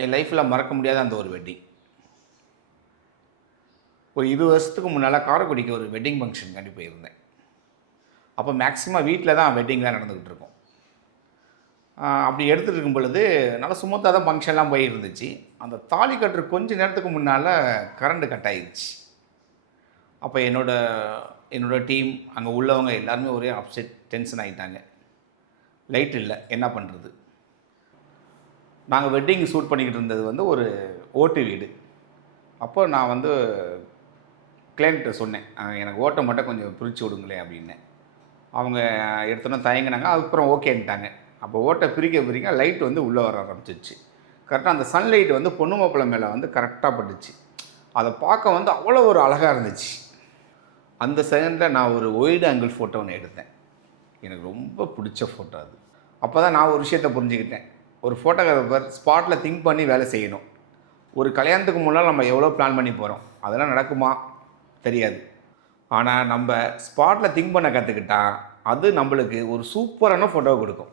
என் லைஃப்பில் மறக்க முடியாத அந்த ஒரு வெட்டிங். ஒரு 20 வருஷத்துக்கு முன்னால் காரைக்குடிக்கு ஒரு வெட்டிங் ஃபங்க்ஷனுக்காண்டி போயிருந்தேன். அப்போ மேக்ஸிமம் வீட்டில் தான் வெட்டிங்லாம் நடந்துக்கிட்டு இருக்கும். அப்படி எடுத்துகிட்டு இருக்கும் பொழுது நல்லா ஸ்மூத்தாக தான் ஃபங்க்ஷன்லாம் போயிருந்துச்சு. அந்த தாலி கட்டுற கொஞ்ச நேரத்துக்கு முன்னால் கரண்ட் கட் ஆகிடுச்சு. அப்போ என்னோட டீம் அங்கே உள்ளவங்க எல்லாருமே ஒரே அப்செட், டென்ஷன் ஆகிட்டாங்க. லைட் இல்லை, என்ன பண்ணுறது? நாங்கள் வெட்டிங் ஷூட் பண்ணிக்கிட்டு இருந்தது வந்து ஒரு ஓட்டு வீடு. அப்போ நான் வந்து கிளைண்ட்டை சொன்னேன், எனக்கு ஓட்டை மட்டும் கொஞ்சம் பிரித்து விடுங்களேன் அப்படின்னு. அவங்க எடுத்தோன்னே தயங்கினாங்க. அதுக்கப்புறம் ஓகேன்ட்டாங்க. அப்போ ஓட்டை பிரிக்க லைட் வந்து உள்ளே வர ஆரம்பிச்சிச்சு. கரெக்டாக அந்த சன்லைட் வந்து பொண்ணு மாப்பிள்ளை மேலே வந்து கரெக்டாக பட்டுச்சு. அதை பார்க்க வந்து அவ்வளோ ஒரு அழகாக இருந்துச்சு. அந்த செகண்டில் நான் ஒரு ஒயிட் ஆங்கிள் ஃபோட்டோ ஒன்று எடுத்தேன். எனக்கு ரொம்ப பிடிச்ச ஃபோட்டோ அது. அப்போ தான் நான் ஒரு விஷயத்தை புரிஞ்சுக்கிட்டேன். ஒரு ஃபோட்டோகிராஃபர் ஸ்பாட்டில் திங்க் பண்ணி வேலை செய்யணும். ஒரு கல்யாணத்துக்கு முன்னால் நம்ம எவ்வளோ பிளான் பண்ணி போகிறோம், அதெல்லாம் நடக்குமா தெரியாது. ஆனால் நம்ம ஸ்பாட்டில் திங்க் பண்ண கற்றுக்கிட்டா அது நம்மளுக்கு ஒரு சூப்பரான ஃபோட்டோ கொடுக்கும்.